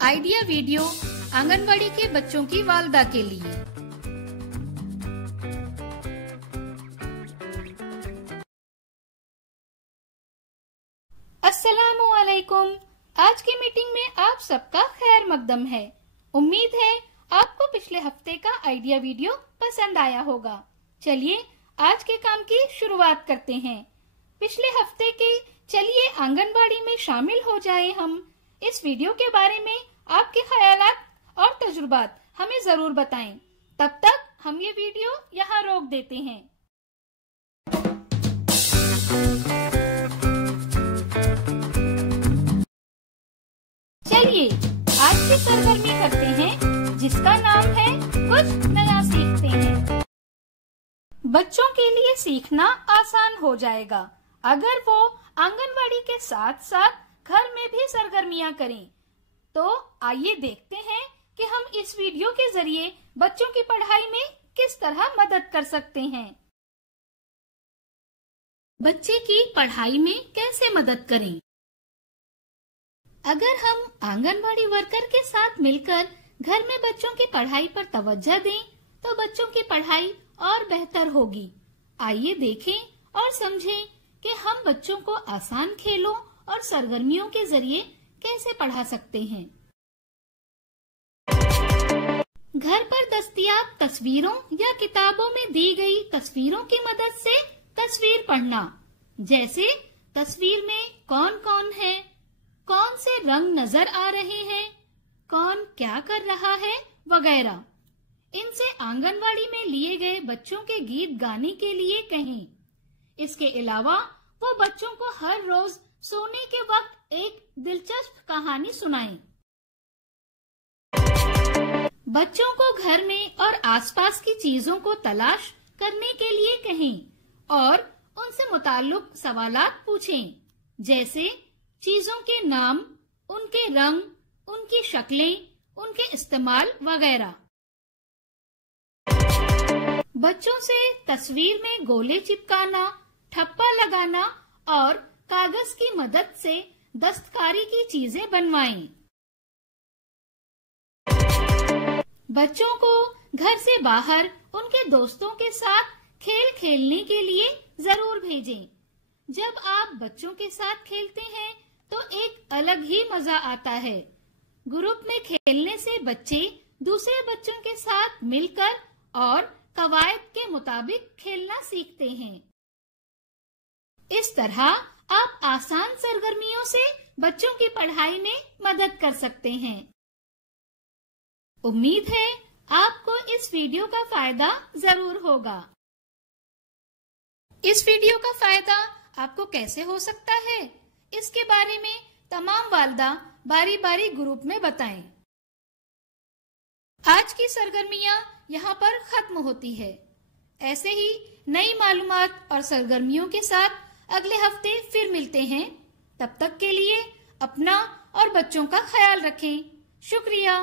Idea video anganwadi के बच्चों की वालदा के लिए। अस्सलामु अलैकुम। आज की मीटिंग में आप सबका खैर मकदम है। उम्मीद है आपको पिछले हफ्ते का आइडिया वीडियो पसंद आया होगा। चलिए आज के काम की शुरुआत करते हैं। पिछले हफ्ते के चलिए आंगनबाड़ी में शामिल हो जाए हम। इस वीडियो के बारे में आपके ख्यालात और तजुर्बात हमें जरूर बताएं। तब तक हम ये वीडियो यहाँ रोक देते हैं। चलिए आज की सरगर्मी करते हैं जिसका नाम है कुछ नया सीखते हैं। बच्चों के लिए सीखना आसान हो जाएगा अगर वो आंगनवाड़ी के साथ साथ घर में भी सरगर्मियां करें। तो आइए देखते हैं कि हम इस वीडियो के जरिए बच्चों की पढ़ाई में किस तरह मदद कर सकते हैं। बच्चे की पढ़ाई में कैसे मदद करें? अगर हम आंगनवाड़ी वर्कर के साथ मिलकर घर में बच्चों की पढ़ाई पर तवज्जो दें तो बच्चों की पढ़ाई और बेहतर होगी। आइए देखें और समझें कि हम बच्चों को आसान खेलों और सरगर्मियों के जरिए कैसे पढ़ा सकते हैं। घर पर दस्तयाब तस्वीरों या किताबों में दी गई तस्वीरों की मदद से तस्वीर पढ़ना, जैसे तस्वीर में कौन कौन है, कौन से रंग नजर आ रहे हैं, कौन क्या कर रहा है वगैरह। इनसे आंगनवाड़ी में लिए गए बच्चों के गीत गाने के लिए कहें। इसके अलावा वो बच्चों को हर रोज सोने के वक्त एक दिलचस्प कहानी सुनाएं। बच्चों को घर में और आसपास की चीजों को तलाश करने के लिए कहें और उनसे मुताल्लिक सवालात पूछें, जैसे चीजों के नाम, उनके रंग, उनकी शक्लें, उनके इस्तेमाल वगैरह। बच्चों से तस्वीर में गोले चिपकाना, ठप्पा लगाना और कागज की मदद से दस्तकारी की चीजें बनवाएं। बच्चों को घर से बाहर उनके दोस्तों के साथ खेल खेलने के लिए जरूर भेजें। जब आप बच्चों के साथ खेलते हैं तो एक अलग ही मजा आता है। ग्रुप में खेलने से बच्चे दूसरे बच्चों के साथ मिलकर और कवायद के मुताबिक खेलना सीखते हैं। इस तरह आप आसान सरगर्मियों से बच्चों की पढ़ाई में मदद कर सकते हैं। उम्मीद है आपको इस वीडियो का फायदा जरूर होगा। इस वीडियो का फायदा आपको कैसे हो सकता है, इसके बारे में तमाम वालदा बारी बारी ग्रुप में बताएं। आज की सरगर्मियां यहाँ पर खत्म होती है। ऐसे ही नई मालूमात और सरगर्मियों के साथ अगले हफ्ते फिर मिलते हैं। तब तक के लिए अपना और बच्चों का ख्याल रखें। शुक्रिया।